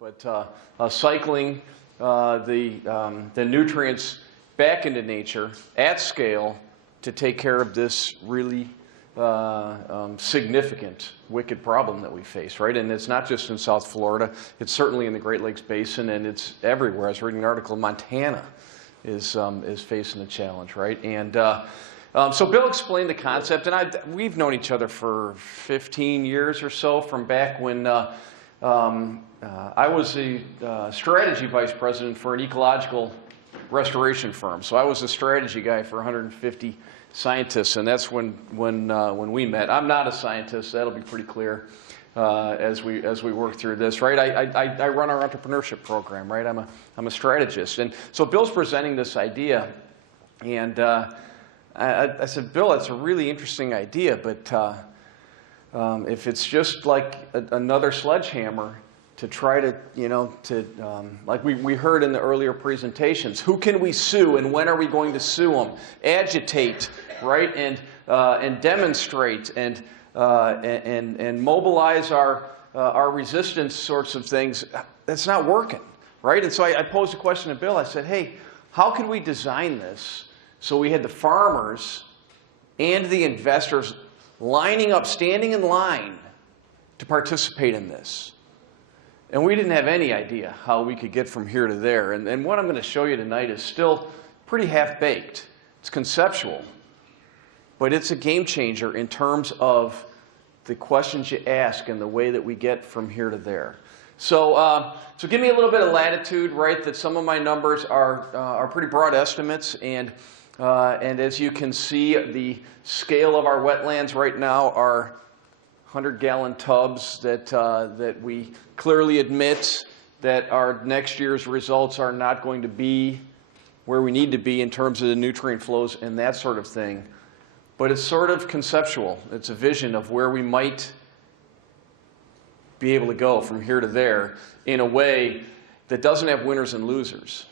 But cycling the nutrients back into nature at scale to take care of this really significant, wicked problem that we face, right? And it's not just in South Florida. It's certainly in the Great Lakes Basin, and it's everywhere. I was reading an article, Montana is facing the challenge, right? And so Bill explained the concept, and we've known each other for 15 years or so, from back when I was a strategy vice president for an ecological restoration firm. So I was a strategy guy for 150 scientists, and that's when we met. I'm not a scientist. That'll be pretty clear as we work through this, right? I run our entrepreneurship program, right? I'm a strategist, and so Bill's presenting this idea, and I said, Bill, that's a really interesting idea, but if it's just like another sledgehammer to try to, like we heard in the earlier presentations, who can we sue and when are we going to sue them? Agitate, right, and demonstrate and mobilize our resistance sorts of things. That's not working, right? And so I posed a question to Bill. I said, hey, how can we design this so we had the farmers and the investors lining up, standing in line to participate in this? And we didn't have any idea how we could get from here to there. And what I'm going to show you tonight is still pretty half-baked. It's conceptual, but it's a game changer in terms of the questions you ask and the way that we get from here to there. So, so give me a little bit of latitude, right? That some of my numbers are pretty broad estimates, and as you can see, the scale of our wetlands right now are 100-gallon tubs that we clearly admit that our next year's results are not going to be where we need to be in terms of the nutrient flows and that sort of thing. But it's sort of conceptual. It's a vision of where we might be able to go from here to there in a way that doesn't have winners and losers.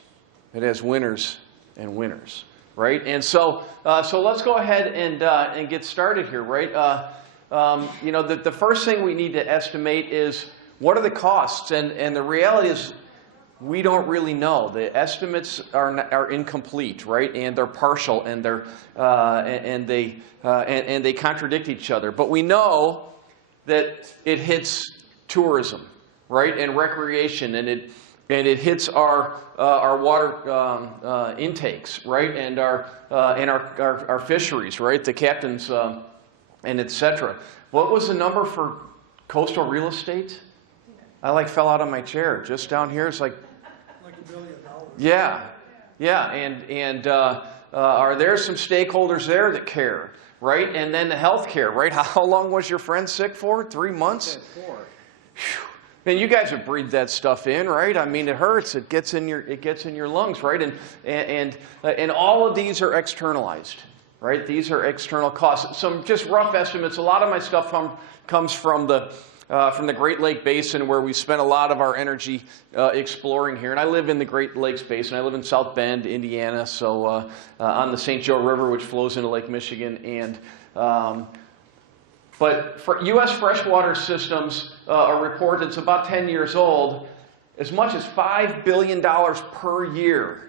It has winners and winners, right? And so, so let's go ahead and get started here, right? The first thing we need to estimate is what are the costs, and the reality is we don't really know. The estimates are incomplete, right? And they're partial, and they contradict each other. But we know that it hits tourism, right, and recreation, and it hits our water intakes, right, and our fisheries, right, the captains. And etc. What was the number for coastal real estate? I fell out of my chair. Just down here, it's like $1 billion. Yeah, yeah. And are there some stakeholders there that care, right? And then the health care, right? How long was your friend sick for? 3 months? 4. Man, you guys have breathed that stuff in, right? I mean, it hurts. It gets in your lungs, right? And all of these are externalized. Right? These are external costs. Some just rough estimates. A lot of my stuff comes from the Great Lake Basin, where we spent a lot of our energy exploring here. And I live in the Great Lakes Basin. I live in South Bend, Indiana, so on the St. Joe River, which flows into Lake Michigan. And but for U.S. freshwater systems, a report that's about 10 years old, as much as $5 billion per year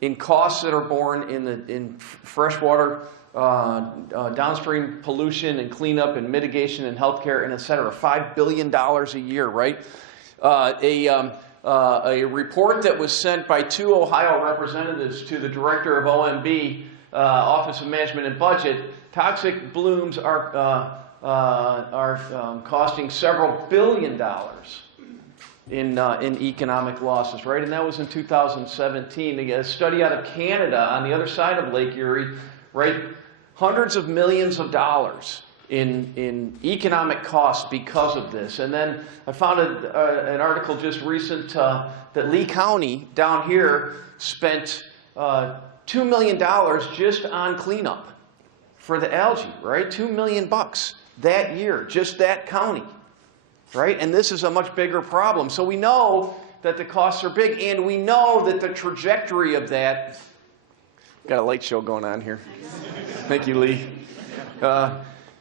in costs that are borne in freshwater downstream pollution and cleanup and mitigation and healthcare and et cetera. $5 billion a year, right? A report that was sent by 2 Ohio representatives to the director of OMB, Office of Management and Budget. Toxic blooms are costing several $billion in economic losses, right? And that was in 2017. A study out of Canada on the other side of Lake Erie, right? Hundreds of millions of dollars in economic costs because of this. And then I found an article just recent that Lee County down here spent $2 million just on cleanup for the algae, right? $2 million that year, just that county. Right? And this is a much bigger problem. So we know that the costs are big, and we know that the trajectory of that... Got a light show going on here. Thank you, Lee.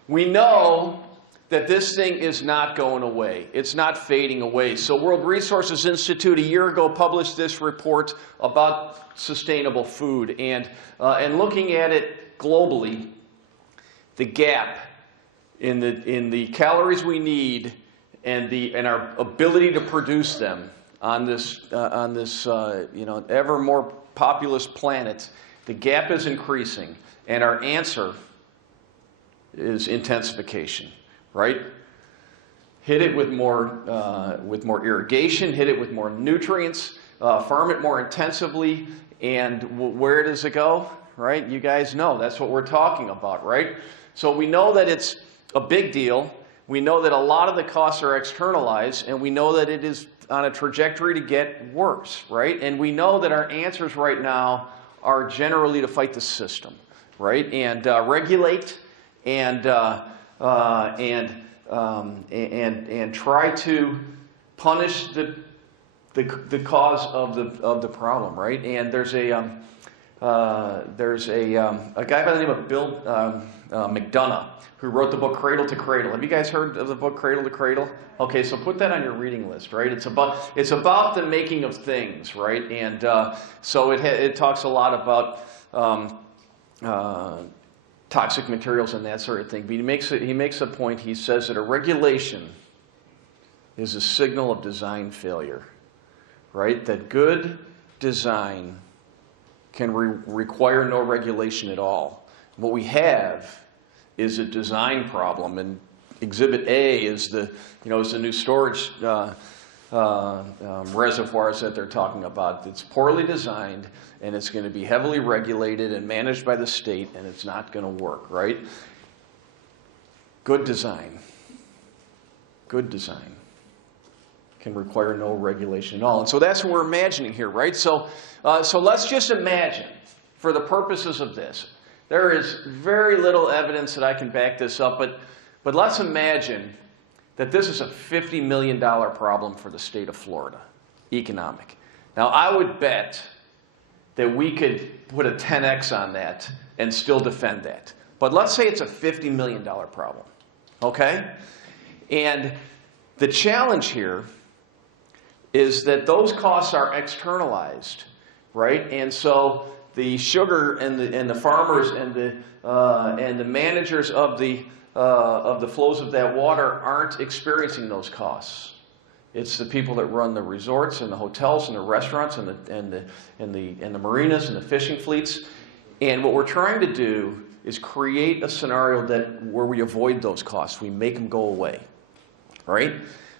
We know that this thing is not going away. It's not fading away. So World Resources Institute a year ago published this report about sustainable food, and looking at it globally, the gap in the calories we need and our ability to produce them on this ever more populous planet, the gap is increasing, and our answer is intensification. Right? Hit it with more irrigation, hit it with more nutrients, farm it more intensively, and where does it go? Right? You guys know, that's what we're talking about, right? So we know that it's a big deal. We know that a lot of the costs are externalized, and we know that it is on a trajectory to get worse, right? And we know that our answers right now are generally to fight the system, right? And regulate and try to punish the cause of the problem, right? And there's a guy by the name of Bill McDonough who wrote the book Cradle to Cradle. Have you guys heard of the book Cradle to Cradle? Okay, so put that on your reading list, right? It's about the making of things, right? And so it talks a lot about toxic materials and that sort of thing. But he makes a point. He says that a regulation is a signal of design failure, right? That good design can require no regulation at all. What we have is a design problem, and Exhibit A is the new storage reservoirs that they're talking about. It's poorly designed, and it's going to be heavily regulated and managed by the state, and it's not going to work, right? Good design can require no regulation at all. And so that's what we're imagining here, right? So let's just imagine, for the purposes of this, there is very little evidence that I can back this up, but let's imagine that this is a $50 million problem for the state of Florida, economic. Now, I would bet that we could put a 10x on that and still defend that. But let's say it's a $50 million problem, okay? And the challenge here is that those costs are externalized, right? And so the sugar and the farmers and the managers of the flows of that water aren't experiencing those costs. It's the people that run the resorts and the hotels and the restaurants and the marinas and the fishing fleets. And what we're trying to do is create a scenario where we avoid those costs. We make them go away, right?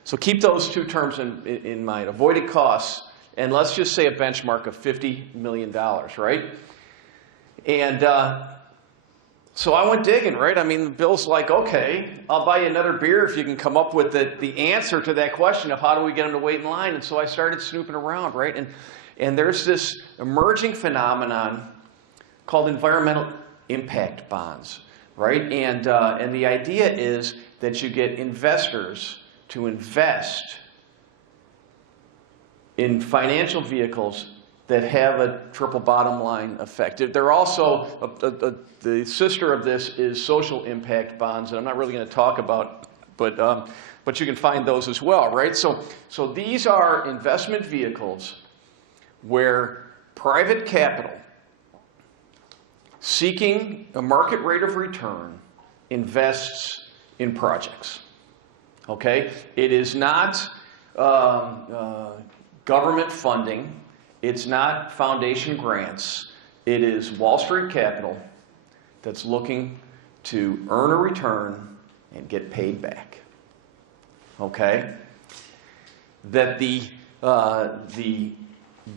So keep those two terms in mind. Avoided costs, and let's just say a benchmark of $50 million, right? And so I went digging, right? I mean, Bill's like, okay, I'll buy you another beer if you can come up with the answer to that question of how do we get them to wait in line. And so I started snooping around, right? And there's this emerging phenomenon called environmental impact bonds, right? And the idea is that you get investors to invest in financial vehicles that have a triple bottom line effect. They're also, the sister of this is social impact bonds, that I'm not really going to talk about, but you can find those as well, right? So these are investment vehicles where private capital seeking a market rate of return invests in projects, okay? It is not government funding. It's not foundation grants. It is Wall Street capital that's looking to earn a return and get paid back. Okay? That the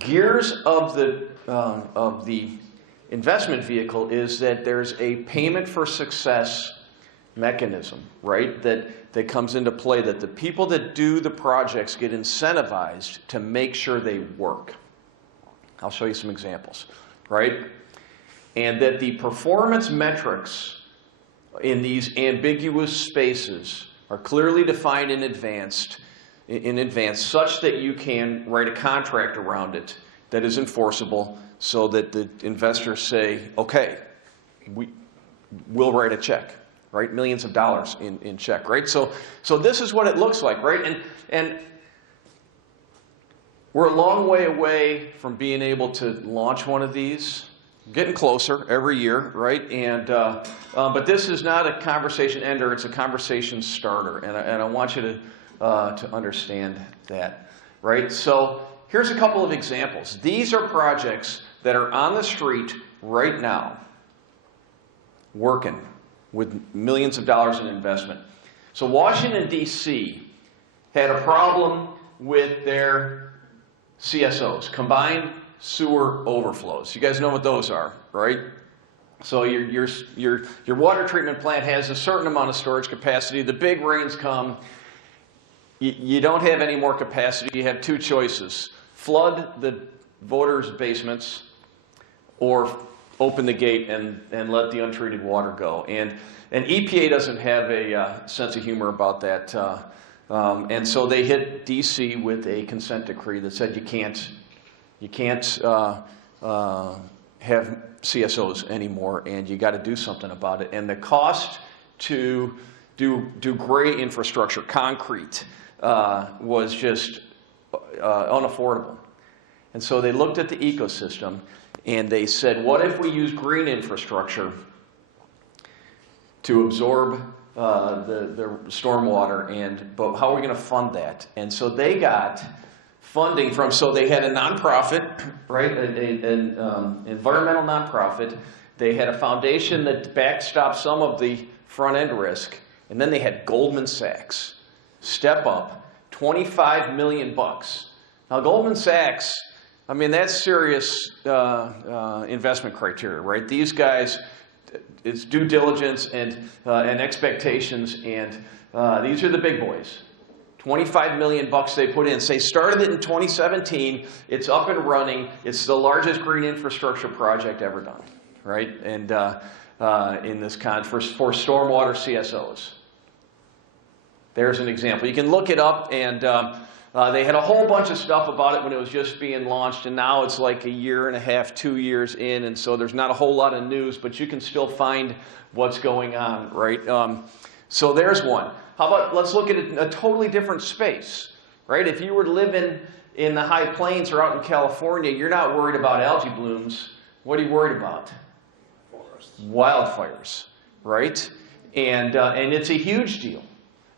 gears of the investment vehicle is that there's a payment for success mechanism, right? That comes into play, that the people that do the projects get incentivized to make sure they work. I'll show you some examples, right? And that the performance metrics in these ambiguous spaces are clearly defined in advance such that you can write a contract around it that is enforceable so that the investors say, okay, we'll write a check, right? Millions of dollars in check, right? So this is what it looks like, right? And we're a long way away from being able to launch one of these. Getting closer every year, right? And but this is not a conversation ender; it's a conversation starter, and I want you to understand that, right? So here's a couple of examples. These are projects that are on the street right now, working with millions of dollars in investment. So Washington, D.C. had a problem with their CSOs, combined sewer overflows. You guys know what those are, right? So your water treatment plant has a certain amount of storage capacity. The big rains come. You don't have any more capacity. You have two choices. Flood the voters' basements or open the gate and let the untreated water go. And EPA doesn't have a sense of humor about that. And so they hit D.C. with a consent decree that said you can't have CSOs anymore, and you got to do something about it. And the cost to do gray infrastructure, concrete, was just unaffordable. And so they looked at the ecosystem, and they said, what if we use green infrastructure to absorb the stormwater, but how are we going to fund that? And so they got funding from, so they had a nonprofit, right, an environmental nonprofit. They had a foundation that backstopped some of the front end risk, and then they had Goldman Sachs step up, $25 million. Now Goldman Sachs, I mean, that's serious investment criteria, right? These guys, it's due diligence and expectations, and these are the big boys. $25 million they put in. They started it in 2017. It's up and running. It's the largest green infrastructure project ever done, right? And in this for stormwater CSOs. There's an example. You can look it up, and they had a whole bunch of stuff about it when it was just being launched, and now it's like a year and a half, 2 years in, and so there's not a whole lot of news, but you can still find what's going on, right? So there's one. How about, let's look at a totally different space, right? If you were living in the high plains or out in California, you're not worried about algae blooms. What are you worried about? Forests. Wildfires, right? And it's a huge deal.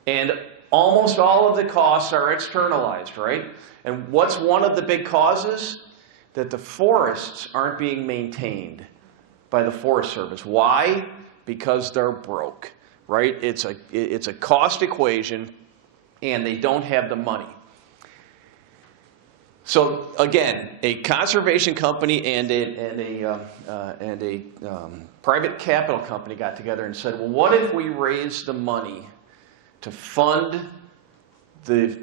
And almost all of the costs are externalized, right? And what's one of the big causes? That the forests aren't being maintained by the Forest Service. Why? Because they're broke, right? It's a cost equation, and they don't have the money. So again, a conservation company and a private capital company got together and said, well, what if we raise the money to fund the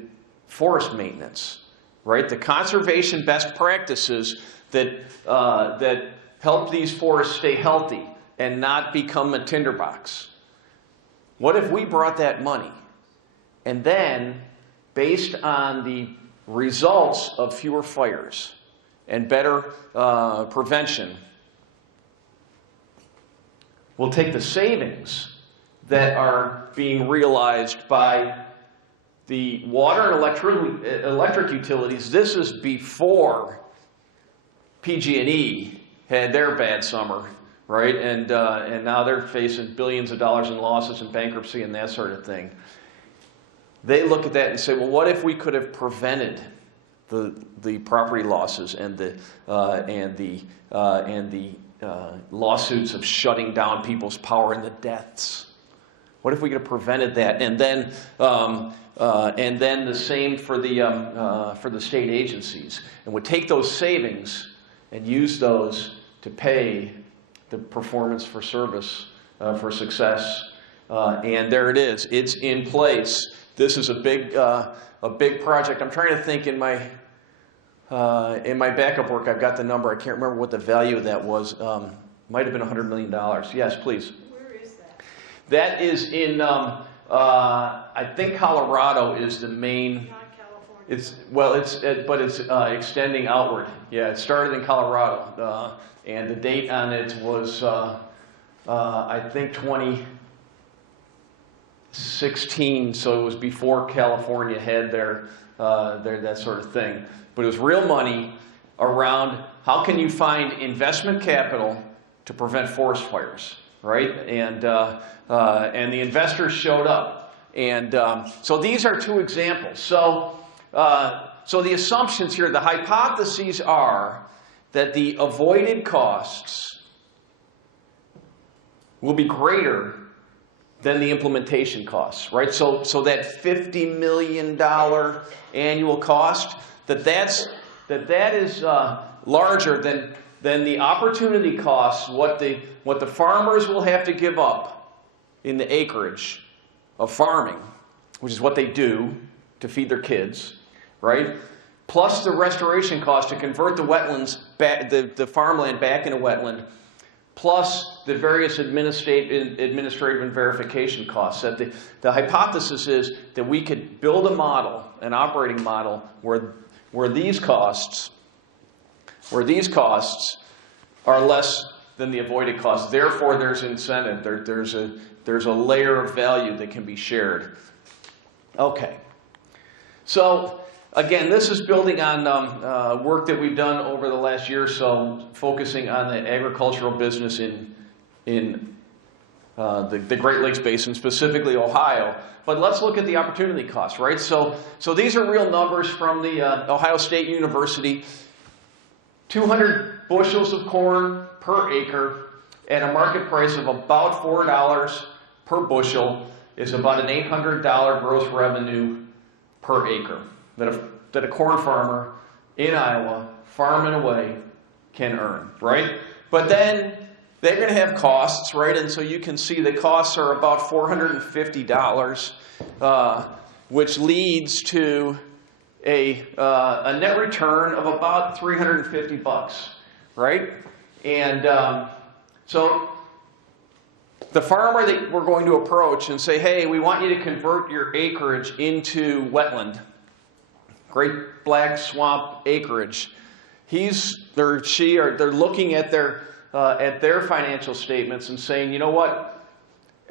forest maintenance, right? The conservation best practices that help these forests stay healthy and not become a tinderbox. What if we brought that money, and then, based on the results of fewer fires and better prevention, we'll take the savings that are being realized by the water and electric utilities. This is before PG&E had their bad summer, right? And now they're facing billions of dollars in losses and bankruptcy and that sort of thing. They look at that and say, well, what if we could have prevented the property losses and the lawsuits of shutting down people's power and the deaths? What if we could have prevented that? And then the same for the state agencies, and would take those savings and use those to pay the performance for service, for success. And there it is. It's in place. This is a big project. I'm trying to think in my backup work. I've got the number. I can't remember what the value of that was. Might have been $100 million. Yes, please. Where is that? That is in, I think Colorado is the main. Not California. But it's extending outward. Yeah, it started in Colorado, and the date on it was, I think 16, so it was before California had their that sort of thing. But it was real money around how can you find investment capital to prevent forest fires, right? And the investors showed up. And so these are two examples. So the assumptions here, the hypotheses are that the avoided costs will be greater than the implementation costs, right? So that $50 million annual cost, that is larger than the opportunity costs, what the farmers will have to give up in the acreage of farming, which is what they do to feed their kids, right? Plus the restoration cost to convert the wetlands back, the farmland back into wetland, plus the various administrative and verification costs. That the hypothesis is that we could build a model, an operating model, where these costs are less than the avoided costs. Therefore, there's incentive. There's a layer of value that can be shared. Okay. So again, this is building on work that we've done over the last year or so, focusing on the agricultural business in the Great Lakes Basin, specifically Ohio. But let's look at the opportunity costs, right? So these are real numbers from the Ohio State University. 200 bushels of corn per acre at a market price of about $4 per bushel is about an $800 gross revenue per acre that a corn farmer in Iowa, farming away, can earn, right? But then they're going to have costs, right? And so you can see the costs are about $450, which leads to a net return of about $350, right? And so the farmer that we're going to approach and say, hey, we want you to convert your acreage into wetland, Great Black Swamp acreage. They're looking at their financial statements and saying, you know what?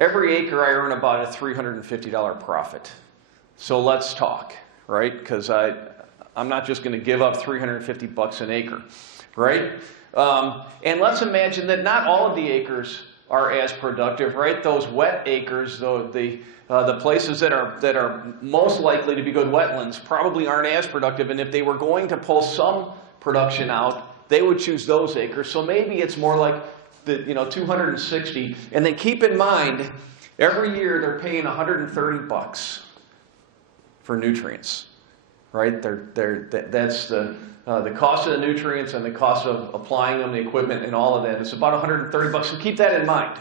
Every acre I earn about a $350 profit. So let's talk, right? Because I'm not just going to give up $350 an acre, right? And let's imagine that not all of the acres are as productive, right? Those wet acres, though, the places that are most likely to be good wetlands probably aren't as productive. And if they were going to pull some production out, they would choose those acres. So maybe it's more like the 260. And then keep in mind, every year they're paying $130 for nutrients, right? That's the cost of the nutrients and the cost of applying them, the equipment, and all of that. It's about $130. So keep that in mind.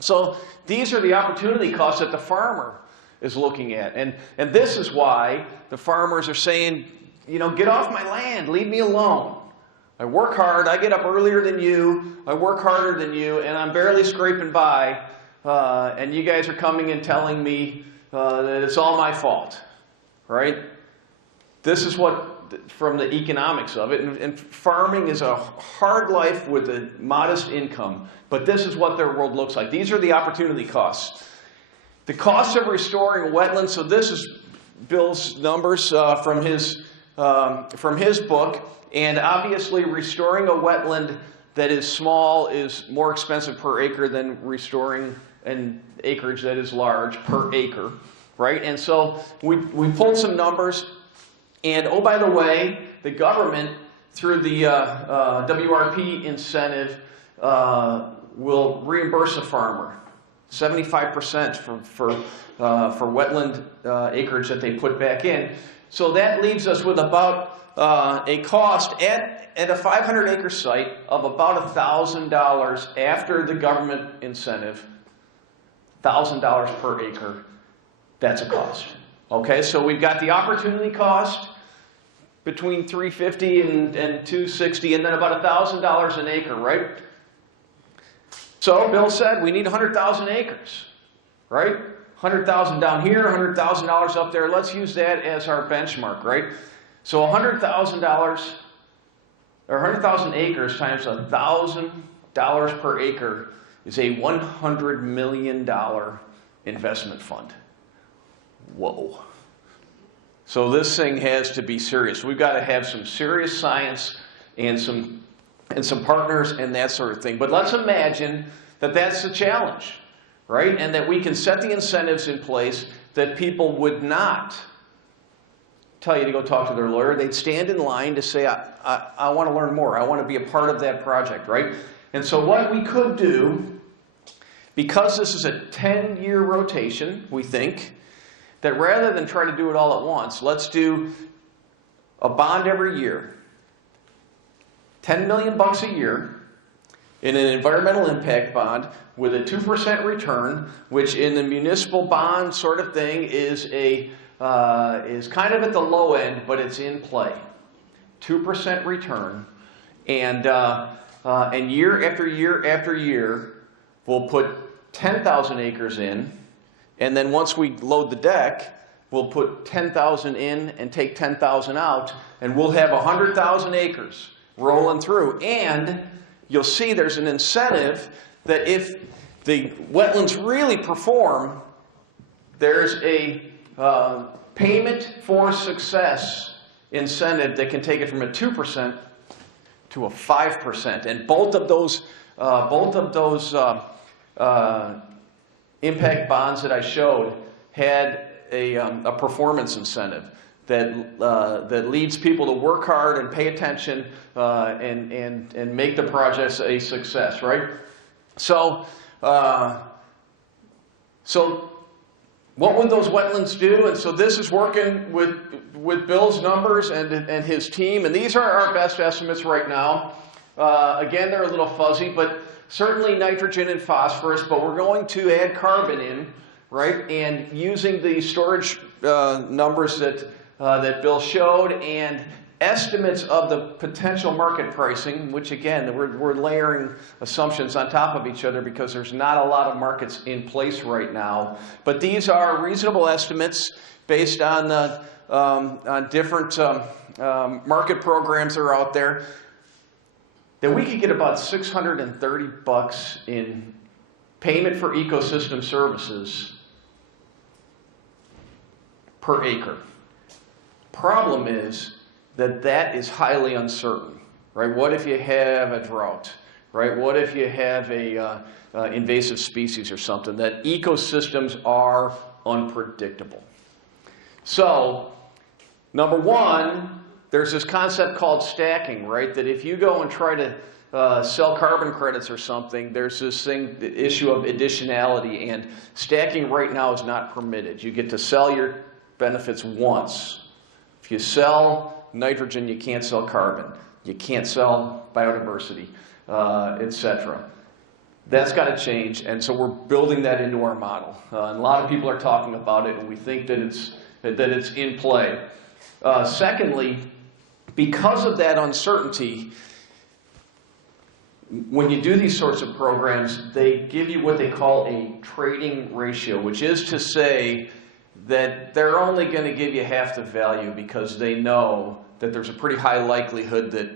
So these are the opportunity costs that the farmer is looking at. And this is why the farmers are saying, get off my land, leave me alone. I work hard, I get up earlier than you, I work harder than you, and I'm barely scraping by, and you guys are coming and telling me that it's all my fault, right? This is from the economics of it, and farming is a hard life with a modest income, but this is what their world looks like. These are the opportunity costs. The cost of restoring a wetland, so this is Bill's numbers from his book, and obviously restoring a wetland that is small is more expensive per acre than restoring an acreage that is large per acre, right? And so we pulled some numbers. And oh, by the way, the government, through the WRP incentive, will reimburse a farmer 75% for wetland acreage that they put back in. So that leaves us with about a cost at a 500-acre site of about $1,000 after the government incentive, $1,000 per acre. That's a cost. Okay, so we've got the opportunity cost between $350 and $260, and then about $1,000 an acre, right? So Bill said we need 100,000 acres, right? 100,000 down here, $100,000 up there. Let's use that as our benchmark, right? So $100,000 or 100,000 acres times $1,000 per acre is a $100 million investment fund. Whoa. So this thing has to be serious. We've got to have some serious science and some partners and that sort of thing. But let's imagine that that's the challenge, right? And that we can set the incentives in place that people would not tell you to go talk to their lawyer. They'd stand in line to say, I want to learn more. I want to be a part of that project, right? And so what we could do, because this is a 10-year rotation, we think, that rather than try to do it all at once, let's do a bond every year, $10 million a year in an environmental impact bond with a 2% return, which in the municipal bond sort of thing is kind of at the low end, but it's in play. 2% return, and year after year after year, we'll put 10,000 acres in. And then once we load the deck, we'll put 10,000 in and take 10,000 out, and we'll have 100,000 acres rolling through. And you'll see there's an incentive that if the wetlands really perform, there's a payment for success incentive that can take it from a 2% to a 5%. And both of those impact bonds that I showed had a performance incentive that leads people to work hard and pay attention and make the projects a success, right? So what would those wetlands do? And so this is working with Bill's numbers and his team, and these are our best estimates right now. Again, they're a little fuzzy, but certainly nitrogen and phosphorus, but we're going to add carbon in, right? And using the storage numbers that Bill showed and estimates of the potential market pricing, which again, we're layering assumptions on top of each other because there's not a lot of markets in place right now. But these are reasonable estimates based on different market programs that are out there, that we could get about $630 in payment for ecosystem services per acre. Problem is that is highly uncertain, right? What if you have a drought, right? What if you have a invasive species or something? That ecosystems are unpredictable. So, number one, there's this concept called stacking, right? That if you go and try to sell carbon credits or something, there's this thing, the issue of additionality, and stacking right now is not permitted. You get to sell your benefits once. If you sell nitrogen, you can't sell carbon. You can't sell biodiversity, etc. That's got to change, and so we're building that into our model. And a lot of people are talking about it, and we think that it's in play. Secondly, because of that uncertainty, when you do these sorts of programs, they give you what they call a trading ratio, which is to say that they're only going to give you half the value because they know that there's a pretty high likelihood that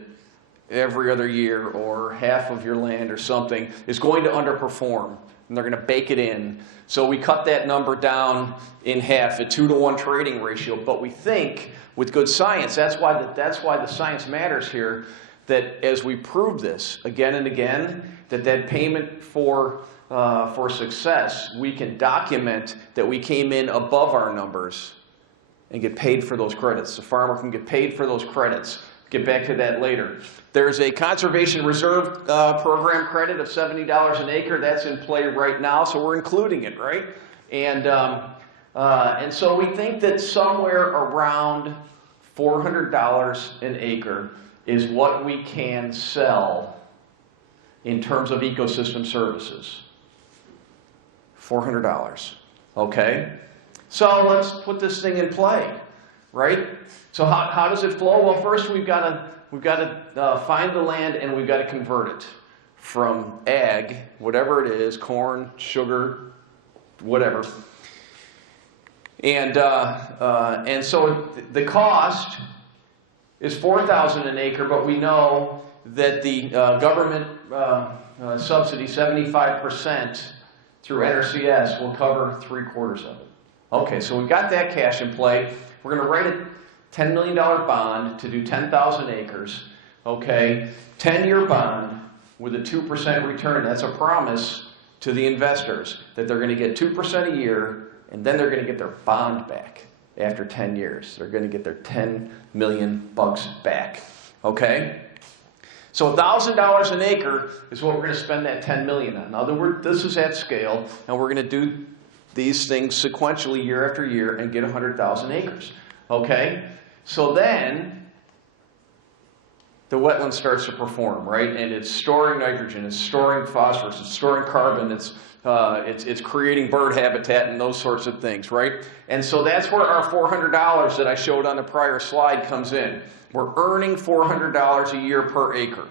every other year or half of your land or something is going to underperform, and they're going to bake it in. So we cut that number down in half, a 2-to-1 trading ratio. But we think with good science, that's why the science matters here, that as we prove this again and again, that payment for success, we can document that we came in above our numbers and get paid for those credits. The farmer can get paid for those credits. Get back to that later. There's a conservation reserve program credit of $70 an acre. That's in play right now, so we're including it, right? And so we think that somewhere around $400 an acre is what we can sell in terms of ecosystem services. $400, okay? So let's put this thing in play, right? So how does it flow? Well, first we've got to find the land and we've got to convert it from ag, whatever it is, corn, sugar, whatever. And so the cost is $4,000 an acre, but we know that the government subsidy, 75%, through NRCS will cover 3/4 of it. Okay, so we've got that cash in play. We're going to write a $10 million bond to do 10,000 acres. Okay, 10-year bond with a 2% return. That's a promise to the investors that they're going to get 2% a year, and then they're going to get their bond back after 10 years. They're going to get their $10 million back. Okay? So $1,000 an acre is what we're going to spend that $10 million on. In other words, this is at scale, and we're going to do these things sequentially year after year and get 100,000 acres. Okay? So then the wetland starts to perform, right? And it's storing nitrogen, it's storing phosphorus, it's storing carbon, it's creating bird habitat and those sorts of things, right? And so that's where our $400 that I showed on the prior slide comes in. We're earning $400 a year per acre.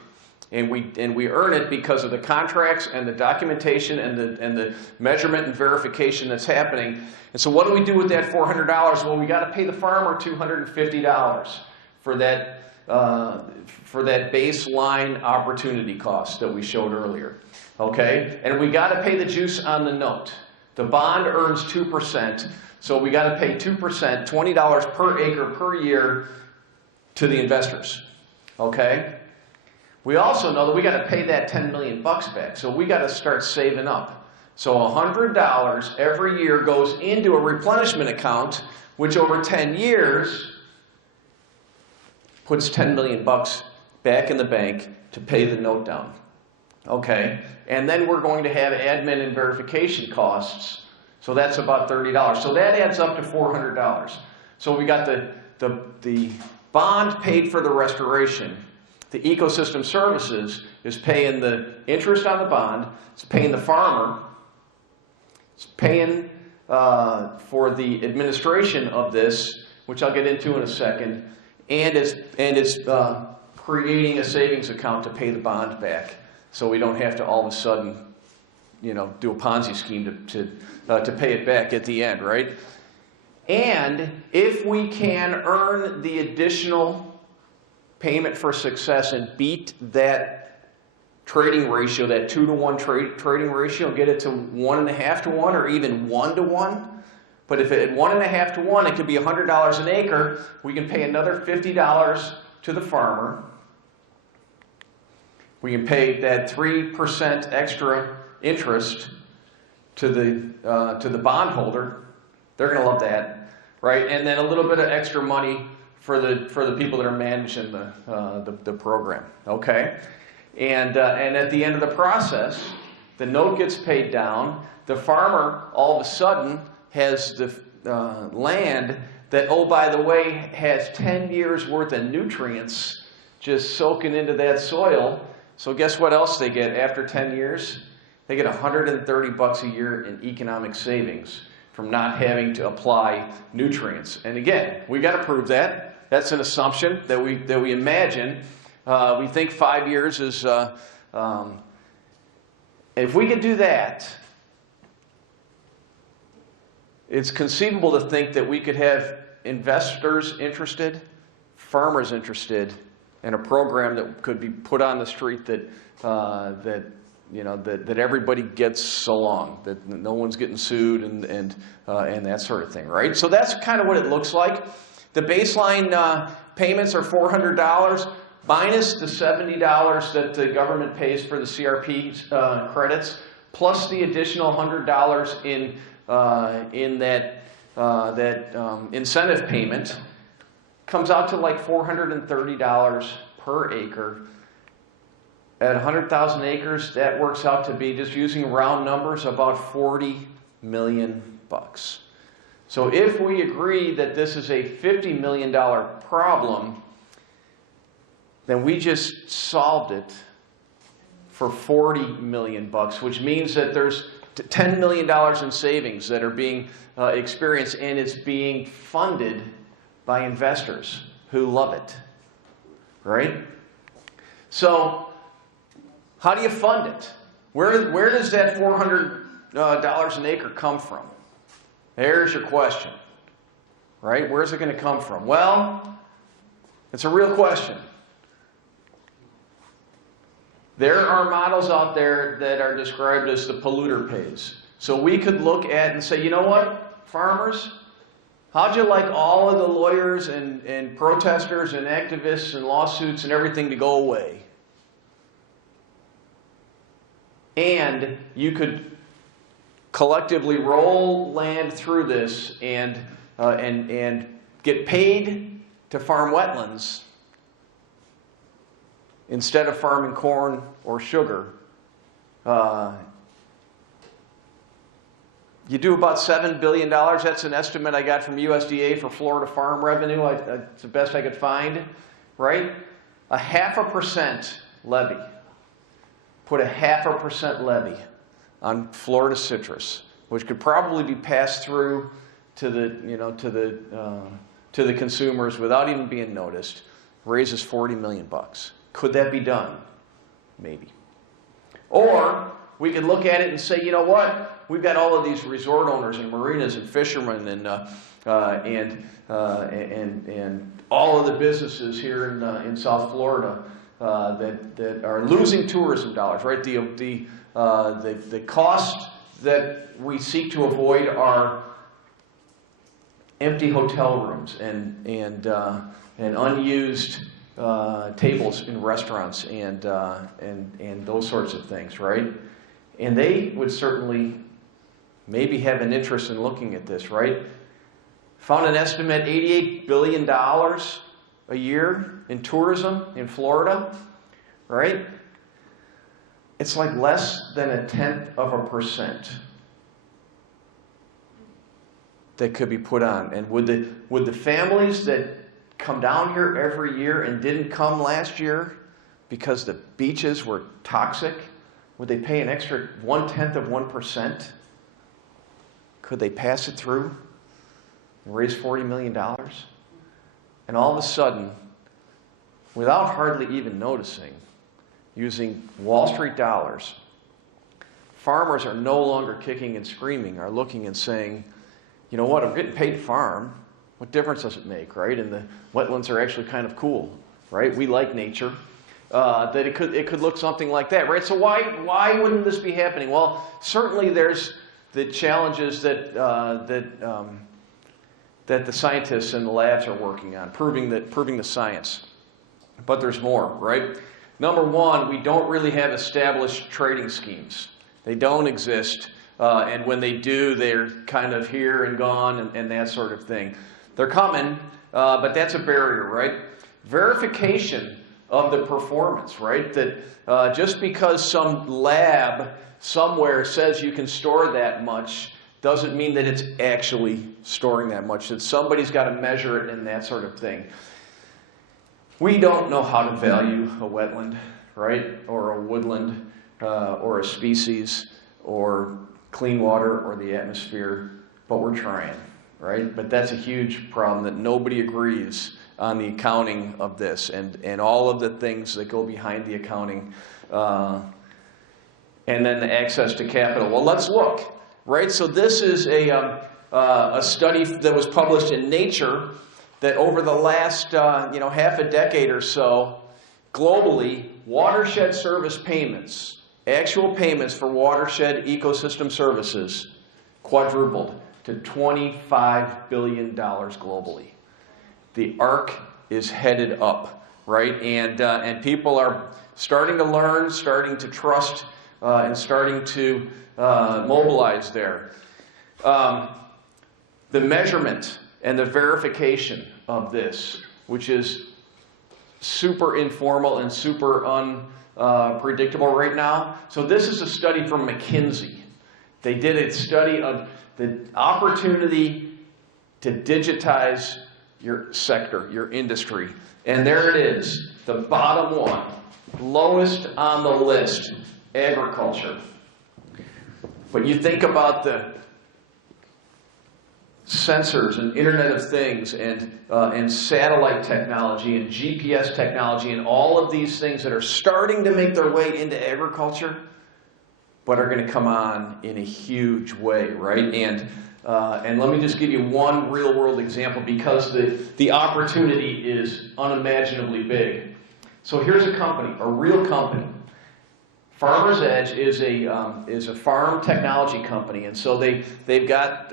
And we earn it because of the contracts and the documentation and the measurement and verification that's happening. And so what do we do with that $400? Well, we got to pay the farmer $250 for that baseline opportunity cost that we showed earlier. Okay? And we got to pay the juice on the note. The bond earns 2%, so we got to pay 2%, $20 per acre per year to the investors. Okay? We also know that we got to pay that $10 million back, so we got to start saving up. So $100 every year goes into a replenishment account, which over 10 years puts $10 million back in the bank to pay the note down. Okay? And then we're going to have admin and verification costs, so that's about $30. So that adds up to $400. So we got the bond paid for the restoration. The ecosystem services is paying the interest on the bond, it's paying the farmer, it's paying for the administration of this, which I'll get into in a second, and it's creating a savings account to pay the bond back, so we don't have to all of a sudden, you know, do a Ponzi scheme to pay it back at the end, right? And if we can earn the additional payment for success and beat that trading ratio, that 2-to-1 trading ratio, get it to 1.5 to 1 or even 1 to 1. But if at 1.5 to 1, it could be $100 an acre. We can pay another $50 to the farmer. We can pay that 3% extra interest to the bondholder. They're going to love that, right? And then a little bit of extra money for the people that are managing the program, okay? And at the end of the process, the note gets paid down. The farmer all of a sudden has the land that, oh, by the way, has 10 years worth of nutrients just soaking into that soil. So guess what else they get after 10 years? They get $130 a year in economic savings from not having to apply nutrients. And again, we got to prove that. That's an assumption that we imagine. We think 5 years is. If we could do that, it's conceivable to think that we could have investors interested, farmers interested, in a program that could be put on the street that everybody gets along, that no one's getting sued and that sort of thing, right? So that's kind of what it looks like. The baseline payments are $400 minus the $70 that the government pays for the CRP credits, plus the additional $100 in that incentive payment. Comes out to like $430 per acre. At 100,000 acres, that works out to be, just using round numbers, about $40 million. So if we agree that this is a $50 million problem, then we just solved it for $40 million, which means that there's $10 million in savings that are being experienced, and it's being funded by investors who love it, right? So how do you fund it? Where does that $400 an acre come from? There's your question, right? Where's it going to come from? Well, it's a real question. There are models out there that are described as the polluter pays. So we could look at and say, you know what, farmers, how'd you like all of the lawyers and protesters and activists and lawsuits and everything to go away? And you could collectively roll land through this and get paid to farm wetlands instead of farming corn or sugar. You do about $7 billion. That's an estimate I got from USDA for Florida farm revenue. It's the best I could find, right? 0.5% levy. Put 0.5% levy on Florida citrus, which could probably be passed through to the consumers without even being noticed. Raises $40 million. Could that be done? Maybe. Or we could look at it and say, you know what? We've got all of these resort owners and marinas and fishermen and all of the businesses here in South Florida that are losing tourism dollars, right? The cost that we seek to avoid are empty hotel rooms and unused tables in restaurants and those sorts of things, right? And they would certainly maybe have an interest in looking at this, right? Found an estimate $88 billion a year in tourism in Florida, right? It's like less than 0.1% that could be put on. And would the families that come down here every year and didn't come last year because the beaches were toxic, would they pay an extra 0.1%? Could they pass it through and raise $40 million? And all of a sudden, without hardly even noticing, using Wall Street dollars, farmers are no longer kicking and screaming, are looking and saying, you know what, I'm getting paid to farm. What difference does it make, right? And the wetlands are actually kind of cool, right? We like nature. That it could look something like that, right? So why wouldn't this be happening? Well, certainly there's the challenges that the scientists in the labs are working on, proving the science. But there's more, right? Number one, we don't really have established trading schemes. They don't exist, and when they do, they're kind of here and gone and that sort of thing. They're coming, but that's a barrier, right? Verification of the performance, right? That just because some lab somewhere says you can store that much doesn't mean that it's actually storing that much, that somebody's got to measure it and that sort of thing. We don't know how to value a wetland, right? Or a woodland, or a species, or clean water, or the atmosphere, but we're trying, right? But that's a huge problem that nobody agrees on the accounting of this and all of the things that go behind the accounting, and then the access to capital. Well, let's look, right? So this is a study that was published in Nature that over the last half a decade or so, globally, watershed service payments, actual payments for watershed ecosystem services, quadrupled to $25 billion globally. The arc is headed up, right? And people are starting to learn, starting to trust, and starting to mobilize there. The measurement and the verification of this, which is super informal and super unpredictable right now. So this is a study from McKinsey. They did a study of the opportunity to digitize your sector, your industry. And there it is, the bottom one, lowest on the list, agriculture. But you think about the sensors and Internet of Things and satellite technology and GPS technology and all of these things that are starting to make their way into agriculture, but are going to come on in a huge way, right? And let me just give you one real-world example because the opportunity is unimaginably big. So here's a company, a real company, Farmers Edge is a farm technology company, and so they've got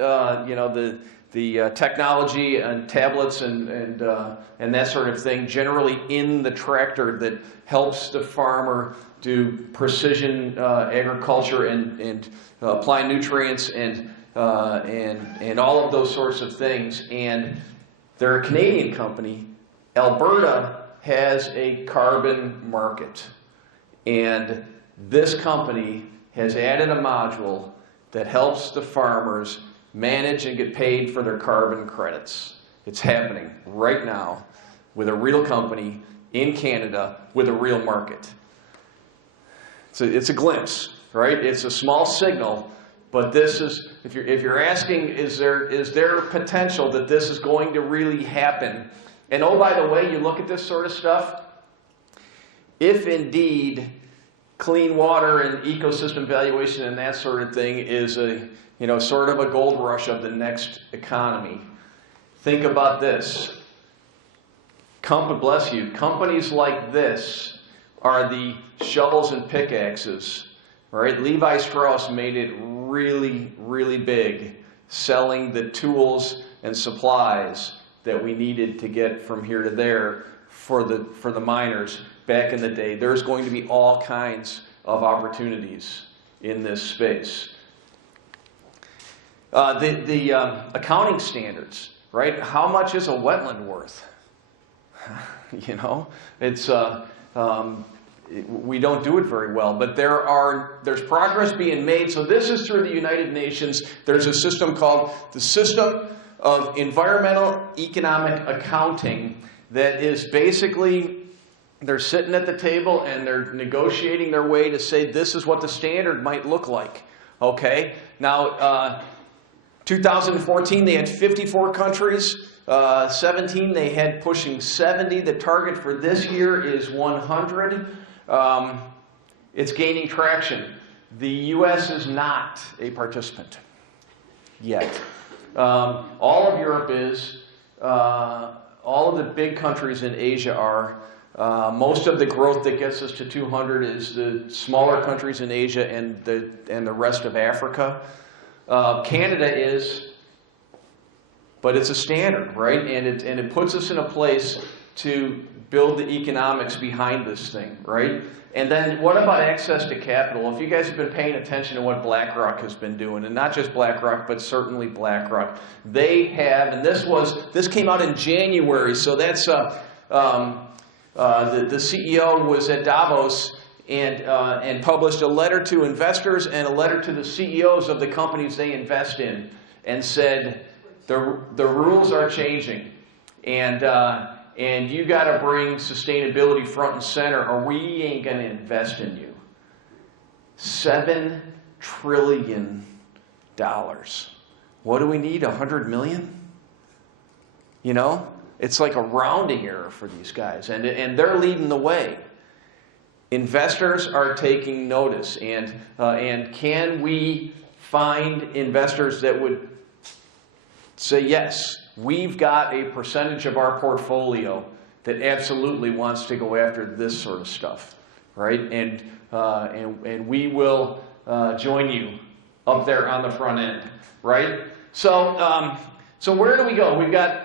you know, the technology and tablets and that sort of thing generally in the tractor that helps the farmer do precision agriculture and apply nutrients and all of those sorts of things. And they're a Canadian company. Alberta has a carbon market, and this company has added a module that helps the farmers manage and get paid for their carbon credits. It's happening right now with a real company in Canada with a real market. It's a glimpse, right? It's a small signal, but this is, if you're asking, is there potential that this is going to really happen? And oh, by the way, you look at this sort of stuff, if indeed clean water and ecosystem valuation and that sort of thing is sort of a gold rush of the next economy, think about this. Bless you, companies like this are the shovels and pickaxes, right? Levi Strauss made it really, really big, selling the tools and supplies that we needed to get from here to there for the miners back in the day. There's going to be all kinds of opportunities in this space. The accounting standards, right? How much is a wetland worth? You know, it's we don't do it very well, but there's progress being made. So this is through the United Nations. There's a system called the System of Environmental Economic Accounting that is basically, they're sitting at the table and they're negotiating their way to say this is what the standard might look like. Okay, now 2014 they had 54 countries. 17 they had pushing 70. The target for this year is 100. It's gaining traction. The U.S. is not a participant yet. All of Europe is. All of the big countries in Asia are. Most of the growth that gets us to 200 is the smaller countries in Asia and the rest of Africa. Canada is, but it's a standard, right? And it puts us in a place to build the economics behind this thing, right? And then what about access to capital? If you guys have been paying attention to what BlackRock has been doing, and not just BlackRock, but certainly BlackRock, they have, and this came out in January, so that's the CEO was at Davos and published a letter to investors and a letter to the CEOs of the companies they invest in, and said the rules are changing, and you got to bring sustainability front and center, or we ain't going to invest in you. $7 trillion. What do we need? 100 million? You know, it's like a rounding error for these guys, and they're leading the way. Investors are taking notice, and can we find investors that would say, yes, we've got a percentage of our portfolio that absolutely wants to go after this sort of stuff, right? And we will join you up there on the front end, right? So where do we go? We've got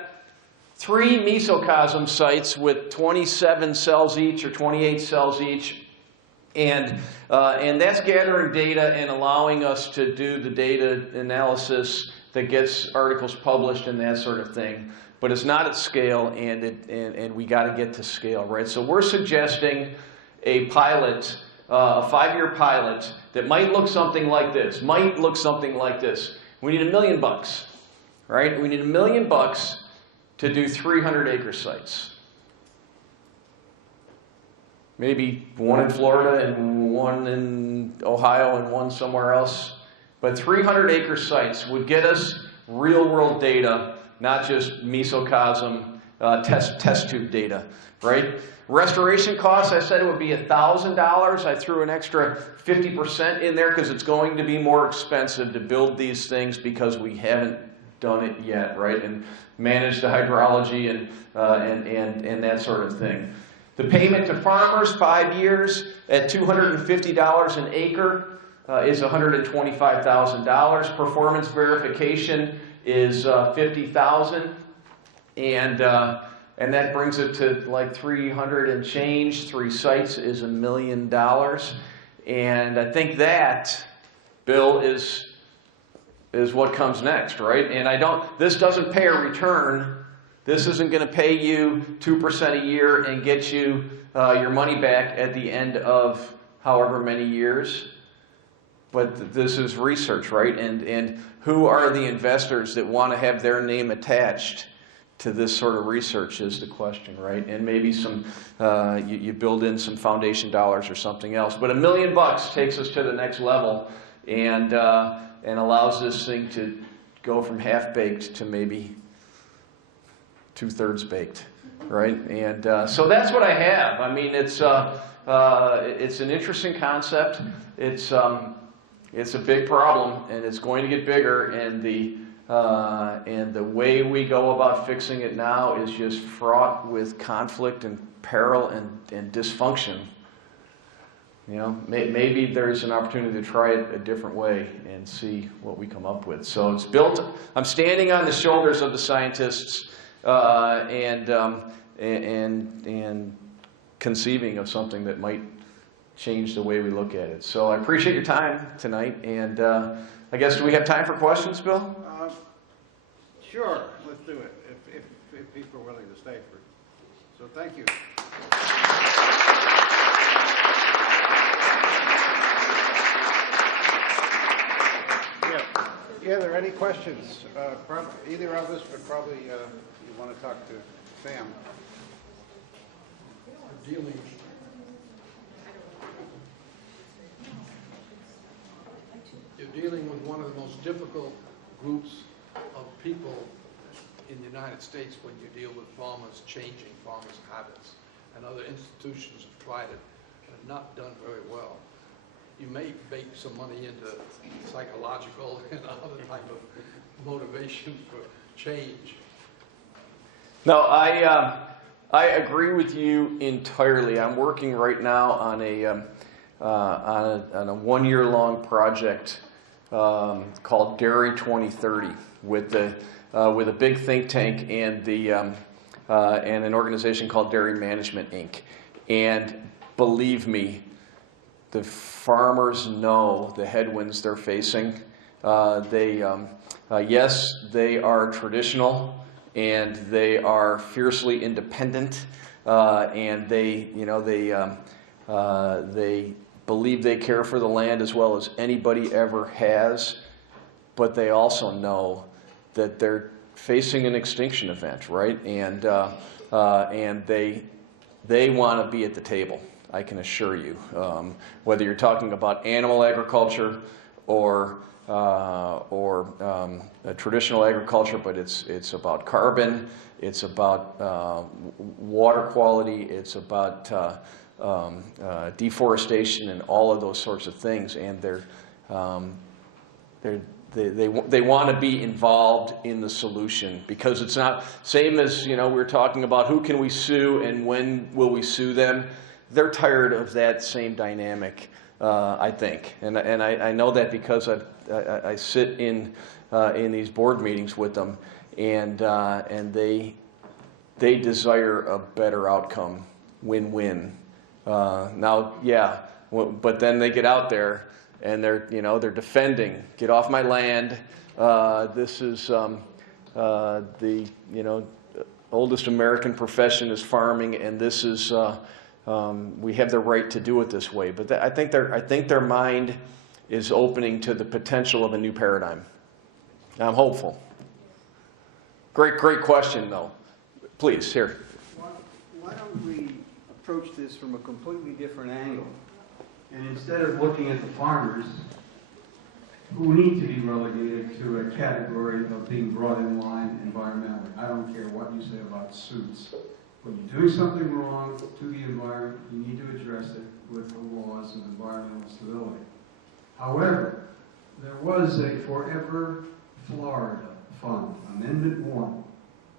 3 mesocosm sites with 27 cells each or 28 cells each, and that's gathering data and allowing us to do the data analysis that gets articles published and that sort of thing. But it's not at scale, and we got to get to scale, right? So we're suggesting a pilot, a 5-year pilot that might look something like this. We need $1 million, right? We need $1 million to do 300-acre sites. Maybe 1 in Florida and 1 in Ohio and 1 somewhere else. But 300-acre sites would get us real-world data, not just mesocosm test tube data, right? Restoration costs, I said it would be $1,000. I threw an extra 50% in there because it's going to be more expensive to build these things because we haven't done it yet, right? And manage the hydrology and that sort of thing. The payment to farmers, 5 years at $250 an acre is $125,000. Performance verification is $50,000, and that brings it to like 300 and change. 3 sites is $1 million, and I think that, Bill, is what comes next, right? And this doesn't pay a return. This isn't going to pay you 2% a year and get you your money back at the end of however many years. But this is research, right? And who are the investors that want to have their name attached to this sort of research is the question, right? And maybe some you build in some foundation dollars or something else. But $1 million takes us to the next level and allows this thing to go from half-baked to maybe 2/3 baked, right? And so that's what I have. I mean, it's an interesting concept. It's a big problem, and it's going to get bigger. And the way we go about fixing it now is just fraught with conflict and peril and dysfunction. You know, maybe there's an opportunity to try it a different way and see what we come up with. So it's built. I'm standing on the shoulders of the scientists. And conceiving of something that might change the way we look at it. So I appreciate your time tonight, and I guess, do we have time for questions, Bill? Sure, let's do it, if people are willing to stay for it. So thank you. Yeah, are there any questions? Either of us, but probably you want to talk to Sam. You're dealing with one of the most difficult groups of people in the United States when you deal with farmers changing farmers' habits. And other institutions have tried it and have not done very well. You may bake some money into psychological and other type of motivation for change. No, I agree with you entirely. I'm working right now on a 1-year-long project called Dairy 2030 with a big think tank and an organization called Dairy Management Inc. And believe me, the farmers know the headwinds they're facing. Yes, they are traditional and they are fiercely independent, and they believe they care for the land as well as anybody ever has, but they also know that they're facing an extinction event, right? And they want to be at the table, I can assure you. Whether you're talking about animal agriculture or traditional agriculture, but it's about carbon, it's about water quality, it's about deforestation and all of those sorts of things, and they want to be involved in the solution, because it's not same as, you know, we're talking about who can we sue and when will we sue them. They're tired of that same dynamic, I think, and I know that because I sit in these board meetings with them, and they desire a better outcome, win-win. Now, yeah, but then they get out there and they're defending. Get off my land. This is the oldest American profession is farming, and this is we have the right to do it this way. But I think their mind is opening to the potential of a new paradigm. I'm hopeful. Great question, though. Please, here. Why don't we approach this from a completely different angle? And instead of looking at the farmers, who need to be relegated to a category of being brought in line environmentally. I don't care what you say about suits. When you're doing something wrong to the environment, you need to address it with the laws of environmental stability. However, there was a Forever Florida Fund, Amendment 1,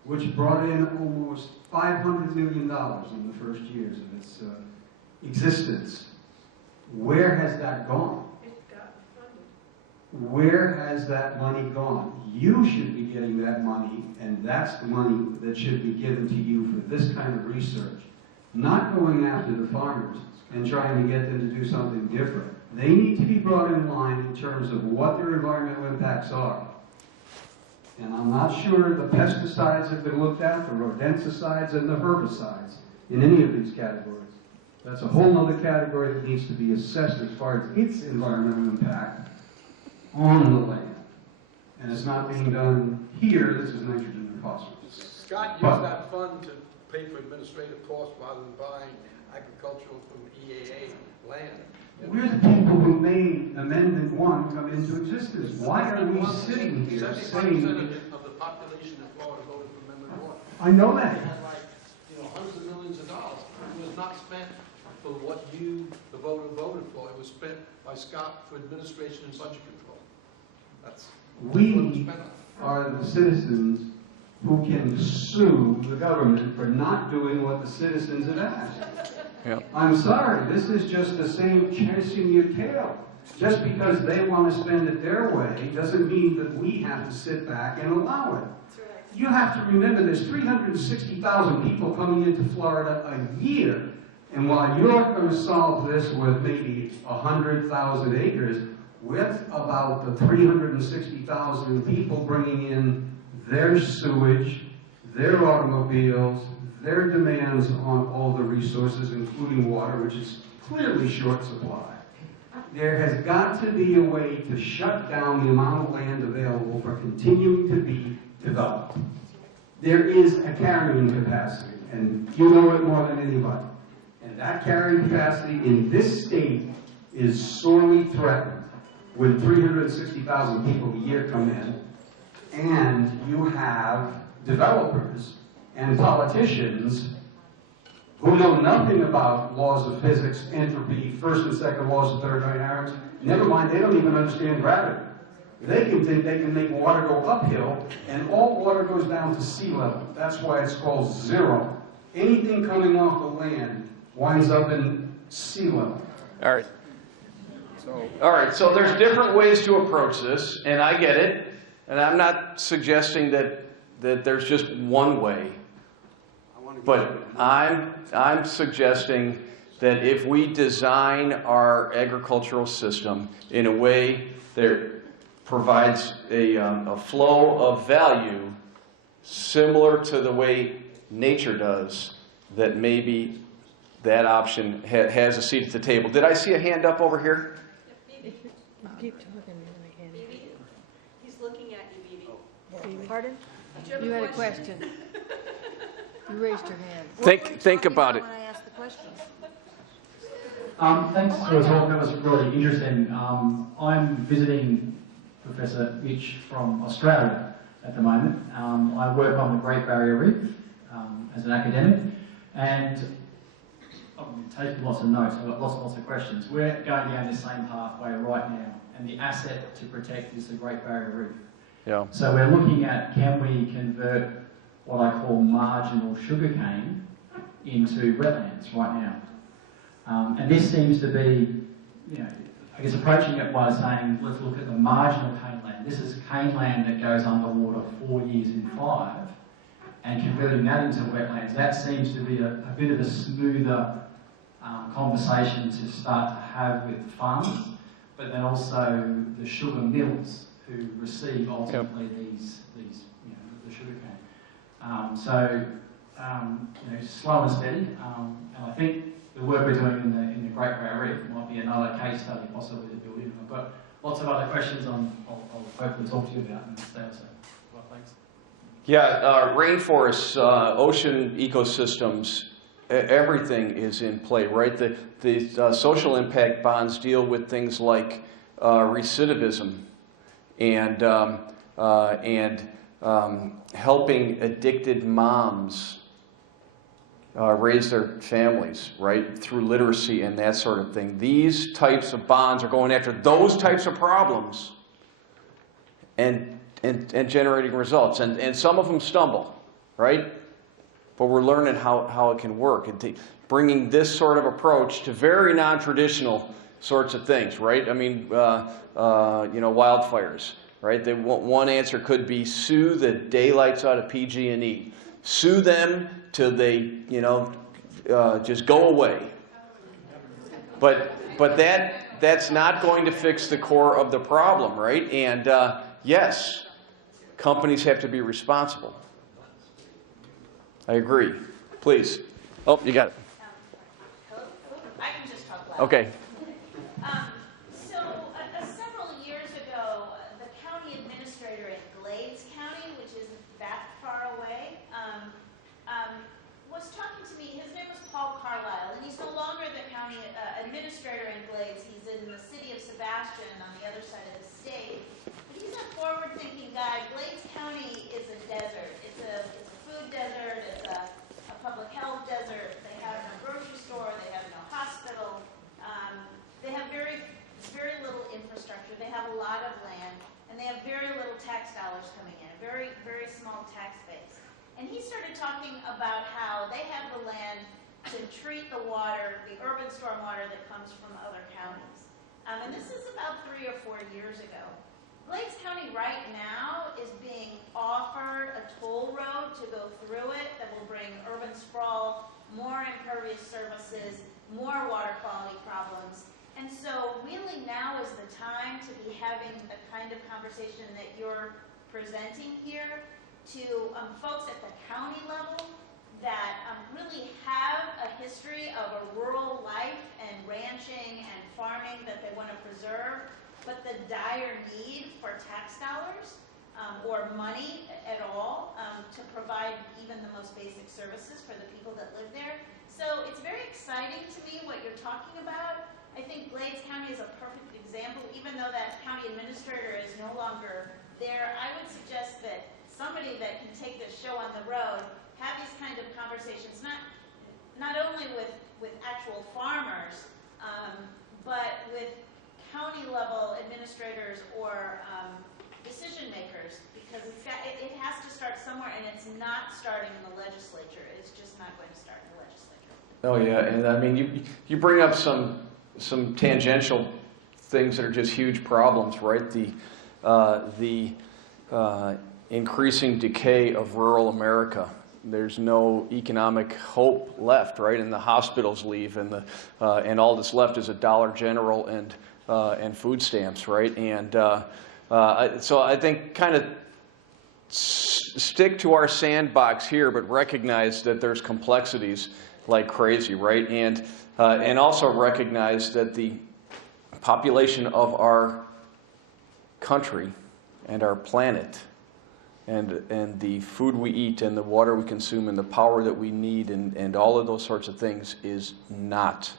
which brought in almost $500 million in the first years of its existence. Where has that gone? It got funded. Where has that money gone? You should be getting that money, and that's the money that should be given to you for this kind of research. Not going after the farmers and trying to get them to do something different. They need to be brought in line in terms of what their environmental impacts are. And I'm not sure the pesticides have been looked at, the rodenticides and the herbicides in any of these categories. That's a whole other category that needs to be assessed as far as its environmental impact on the land. And it's not being done here. This is nitrogen and phosphorus. Scott used that fund to pay for administrative costs rather than buying agricultural from EAA land. We're the people who made Amendment 1 come into existence. Why are we sitting here 75% saying... of the population in Florida voted for Amendment 1. I know that. It had like, hundreds of millions of dollars. It was not spent for what you, the voter, voted for. It was spent by Scott for administration and budget control. That's what it was We spent on. are the citizens who can sue the government for not doing what the citizens have asked. Yep. I'm sorry, this is just the same chasing your tail. Just because they want to spend it their way doesn't mean that we have to sit back and allow it. That's right. You have to remember there's 360,000 people coming into Florida a year, and while you're going to solve this with maybe 100,000 acres, with about the 360,000 people bringing in their sewage, their automobiles, their demands on all the resources, including water, which is clearly short supply. There has got to be a way to shut down the amount of land available for continuing to be developed. There is a carrying capacity, and you know it more than anybody. And that carrying capacity in this state is sorely threatened when 360,000 people a year come in, and you have developers and politicians who know nothing about laws of physics, entropy, first and second laws of thermodynamics. Never mind, they don't even understand gravity. They can think they can make water go uphill, and all water goes down to sea level. That's why it's called zero. Anything coming off the land winds up in sea level. All right, so there's different ways to approach this, and I get it. And I'm not suggesting that there's just one way. But I'm suggesting that if we design our agricultural system in a way that provides a flow of value similar to the way nature does, that maybe that option has a seat at the table. Did I see a hand up over here? Keep talking. Bibi? He's looking at you, Bibi. Pardon? Did You had a question. You raised your hand. Think about it. When I asked the question. Thanks for the talk. That was really interesting. I'm visiting Professor Mitch from Australia at the moment. I work on the Great Barrier Reef as an academic, and I'm taking lots of notes. I've got lots and lots of questions. We're going down the same pathway right now, and the asset to protect is the Great Barrier Reef. Yeah. So we're looking at, can we convert what I call marginal sugarcane into wetlands right now? And this seems to be, I guess approaching it by saying, let's look at the marginal cane land. This is cane land that goes underwater 4 years in 5, and converting that into wetlands. That seems to be a bit of a smoother conversation to start to have with farmers, but then also the sugar mills who receive ultimately these the sugar cane. Slow and steady. And I think the work we're doing in the Great Barrier Reef might be another case study possibly to build in. I've got lots of other questions I'll hopefully talk to you about in the States. Well, thanks. Yeah, rainforests, ocean ecosystems, everything is in play, right? The social impact bonds deal with things like recidivism and helping addicted moms raise their families, right, through literacy and that sort of thing. These types of bonds are going after those types of problems and generating results. And some of them stumble, right? But we're learning how it can work, and bringing this sort of approach to very non-traditional sorts of things, right? I mean, wildfires, right? One answer could be sue the daylights out of PG&E. Sue them till they, just go away. But that's not going to fix the core of the problem, right? And yes, companies have to be responsible. I agree. Please. Oh, you got it. I can just talk loud. Okay. Several years ago, the county administrator in Glades County, which isn't that far away, was talking to me. His name was Paul Carlisle, and he's no longer the county administrator in Glades. He's in the city of Sebastian on the other side of the state. But he's a forward-thinking guy. Glades County is a desert. It's a food desert. It's a public health desert. They have no grocery store. They have no hospital. They have very little infrastructure. They have a lot of land, and they have very little tax dollars coming in. A very, very small tax base. And he started talking about how they have the land to treat the water, the urban stormwater that comes from other counties. And this is about 3 or 4 years ago. Glades County right now is being offered a toll road to go through it that will bring urban sprawl, more impervious surfaces, more water quality problems. And so really now is the time to be having the kind of conversation that you're presenting here to folks at the county level that really have a history of a rural life and ranching and farming that they want to preserve, but the dire need for tax dollars or money at all to provide even the most basic services for the people that live there. So it's very exciting to me what you're talking about. I think Glades County is a perfect example. Even though that county administrator is no longer there, I would suggest that somebody that can take this show on the road, have these kind of conversations, not only with actual farmers, but with county level administrators or decision makers, because it has to start somewhere, and it's not starting in the legislature. It's just not going to start in the legislature. Oh yeah, and I mean you bring up some tangential things that are just huge problems, right? The increasing decay of rural America. There's no economic hope left, right? And the hospitals leave, and all that's left is a Dollar General and food stamps, right? And so I think kind of stick to our sandbox here, but recognize that there's complexities like crazy, right? And also recognize that the population of our country and our planet and the food we eat and the water we consume and the power that we need and all of those sorts of things is not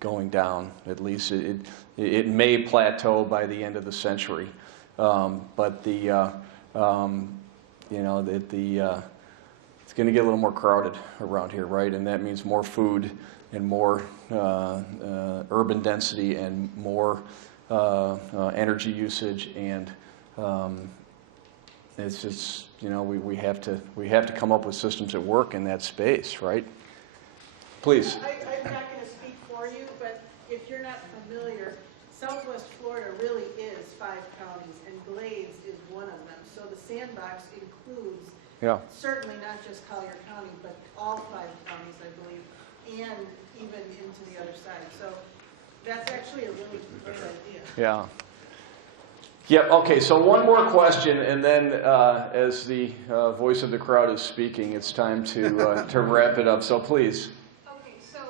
going down. At least it may plateau by the end of the century, but it's going to get a little more crowded around here, right? And that means more food and more urban density and more energy usage, and it's just, we have to come up with systems that work in that space, right? Please. I'm not going to speak for you, but if you're not familiar, Southwest Florida really is 5 counties, and Glades is one of them. So the sandbox includes certainly not just Collier County, but all 5 counties, I believe, and even into the other side. So that's actually a really good idea. Yeah. Yep, okay, so one more question, and then as the voice of the crowd is speaking, it's time to wrap it up, so please. Okay, so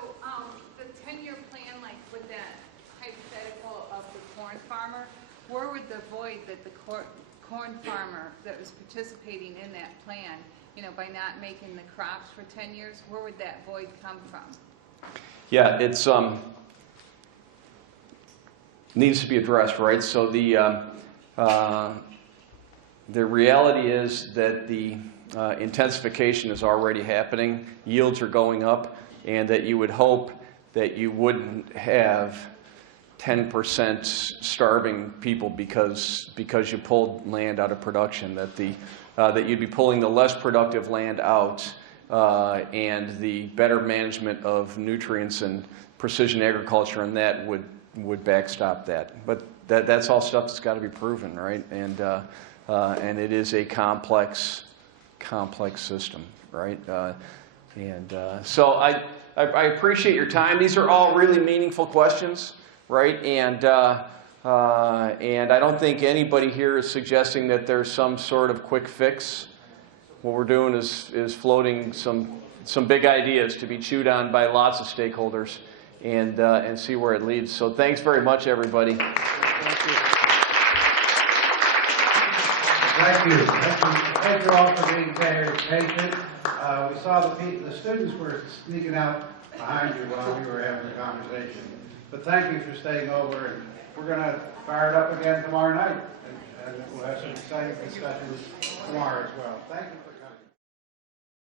the 10-year plan, like with that hypothetical of the corn farmer, where would the void that the corn farmer that was participating in that plan, by not making the crops for 10 years, where would that void come from? Yeah, it's needs to be addressed, right? So the reality is that the intensification is already happening, yields are going up, and that you would hope that you wouldn't have 10% starving people because you pulled land out of production, that the that you'd be pulling the less productive land out, and the better management of nutrients and precision agriculture, and that would backstop that. But that's all stuff that's got to be proven, right? And it is a complex system, right? So I appreciate your time. These are all really meaningful questions, right? And I don't think anybody here is suggesting that there's some sort of quick fix. What we're doing is floating some big ideas to be chewed on by lots of stakeholders, and see where it leads. So thanks very much, everybody. Thank you. Thank you all for being very patient. We saw the students were sneaking out behind you while we were having the conversation. But thank you for staying over, and we're going to fire it up again tomorrow night. And we'll have some exciting discussions tomorrow as well. Thank you.